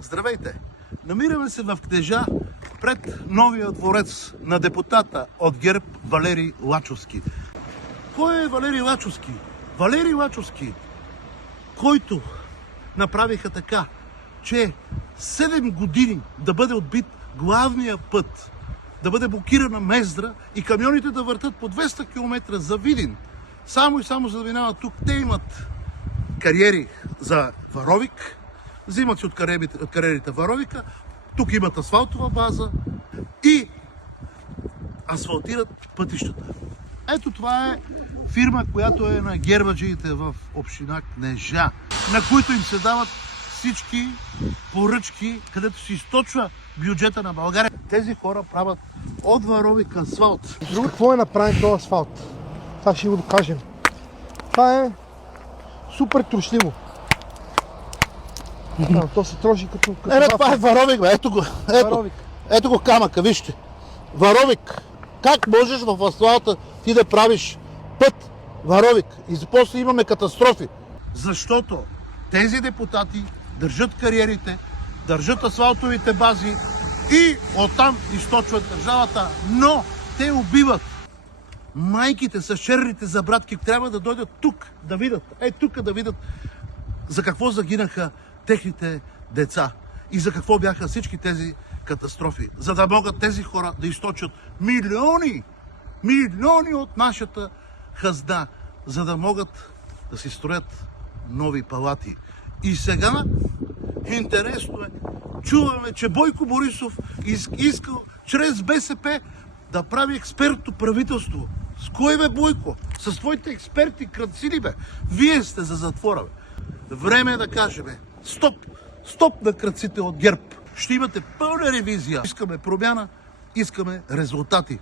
Здравейте! Намираме се в Кнежа пред новия дворец на депутата от ГЕРБ Валери Лачовски. Кой е Валери Лачовски? Валери Лачовски, който направиха така, че 7 години да бъде отбит главния път, да бъде блокирана Мездра и камионите да въртат по 200 км за Видин. Само и само за да минават тук. Те имат кариери за Варовик, взимат си от кариерите Варовика, тук имат асфалтова база и асфалтират пътищата. Ето това е фирма, която е на гербаджиите в община Кнежа, на които им се дават всички поръчки, където се източва бюджета на България. Тези хора правят от Варовик асфалт. Какво е направен този асфалт? Това ще го докажем. Това е супер трошливо. То се троши като Това е Варовик, бе. Ето го. Ето го камъка, вижте. Варовик. Как можеш в асфалта ти да правиш път Варовик? И после имаме катастрофи. Защото тези депутати държат кариерите, държат асфалтовите бази и оттам източват държавата, но те убиват. Майките с черните забратки трябва да дойдат тук да видят, тук да видят за какво загинаха техните деца и за какво бяха всички тези катастрофи, за да могат тези хора да източат милиони от нашата хазна, за да могат да си строят нови палати. И сега, интересно е, чуваме, че Бойко Борисов искал чрез БСП да прави експертно правителство. С кой бе Бойко? С твоите експерти крадци ли бе? Вие сте за затвора бе. Време е да кажем, стоп! Стоп на крадците от ГЕРБ! Ще имате пълна ревизия. Искаме промяна, искаме резултати.